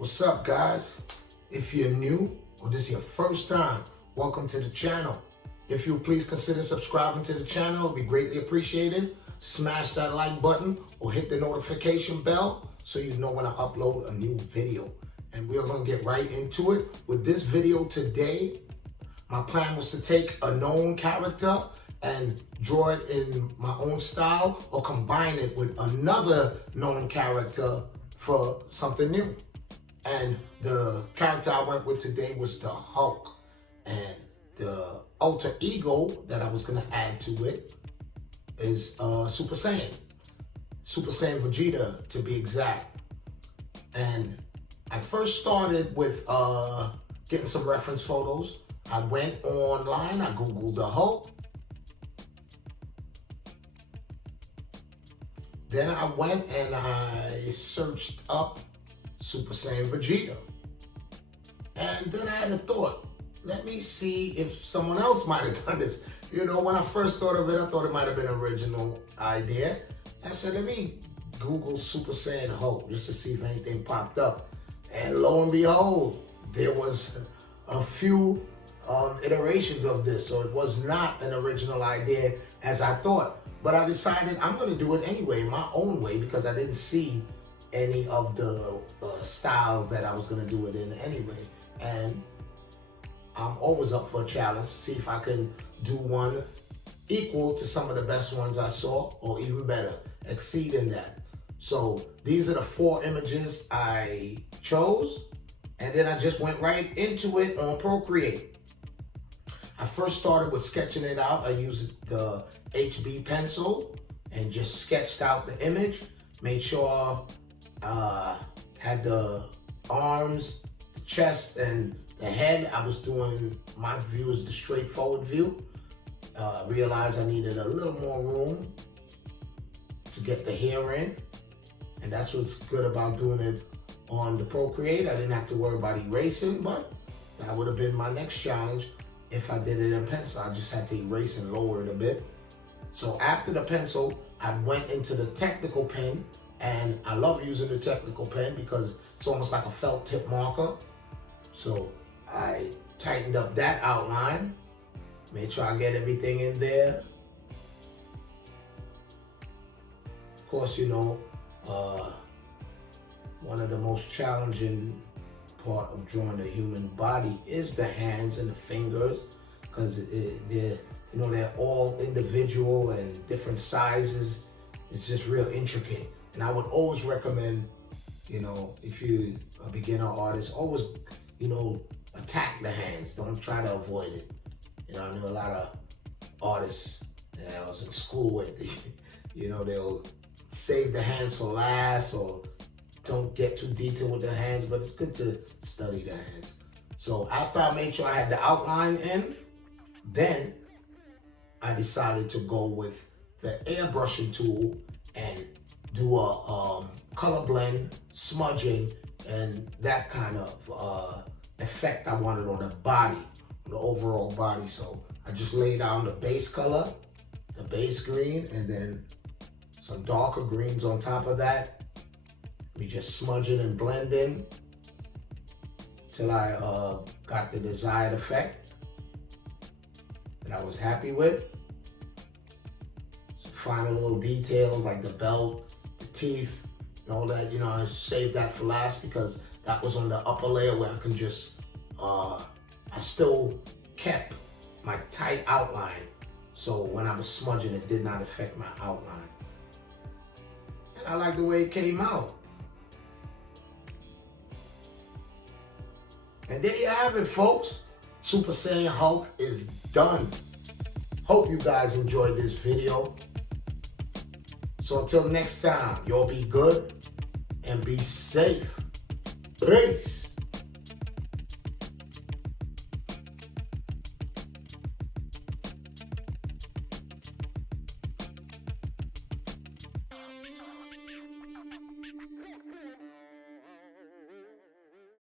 What's up, guys? If you're new or this is your first time, welcome to the channel. If you'll please consider subscribing to the channel, it'll be greatly appreciated. Smash that like button or hit the notification bell so you know when I upload a new video. And we're gonna get right into it. With this video today, my plan was to take a known character and draw it in my own style or combine it with another known character for something new. And the character I went with today was the Hulk. And the alter ego that I was gonna add to it is Super Saiyan. Super Saiyan Vegeta, to be exact. And I first started with getting some reference photos. I went online, I Googled the Hulk. Then I went and I searched up Super Saiyan Vegeta. And then I had a thought, let me see if someone else might have done this. You know, when I first thought of it, I thought it might have been an original idea. I said, let me Google Super Saiyan Hulk just to see if anything popped up. And lo and behold, there was a few iterations of this, so it was not an original idea as I thought. But I decided I'm going to do it anyway, my own way, because I didn't see any of the styles that I was going to do it in anyway. And I'm always up for a challenge, see if I can do one equal to some of the best ones I saw, or even better, exceeding that. So these are the 4 images I chose, and then I just went right into it on Procreate. I first started with sketching it out. I used the HB pencil and just sketched out the image. Made sure had the arms, the chest, and the head. I was doing, my view is the straightforward view. Realized I needed a little more room to get the hair in. And that's what's good about doing it on the Procreate. I didn't have to worry about erasing, but that would have been my next challenge if I did it in pencil. I just had to erase and lower it a bit. So after the pencil, I went into the technical pen, and I love using the technical pen because it's almost like a felt tip marker. So I tightened up that outline, made sure I get everything in there. Of course, you know, one of the most challenging part of drawing the human body is the hands and the fingers, because they're all individual and different sizes. It's just real intricate. And I would always recommend, you know, if you're a beginner artist, always, you know, attack the hands. Don't try to avoid it. You know, I knew a lot of artists that I was in school with, you know, they'll save the hands for last or don't get too detailed with the hands, but it's good to study the hands. So after I made sure I had the outline in, then I decided to go with the airbrushing tool and do a color blend, smudging, and that kind of effect I wanted on the body, the overall body. So I just laid down the base color, the base green, and then some darker greens on top of that. We just smudging and blending till I got the desired effect that I was happy with. Some final little details like the belt, the teeth, and all that, you know, I saved that for last because that was on the upper layer where I can just, I still kept my tight outline. So when I was smudging, it did not affect my outline. And I like the way it came out. And there you have it, folks. Super Saiyan Hulk is done. Hope you guys enjoyed this video. So until next time, y'all be good and be safe. Peace.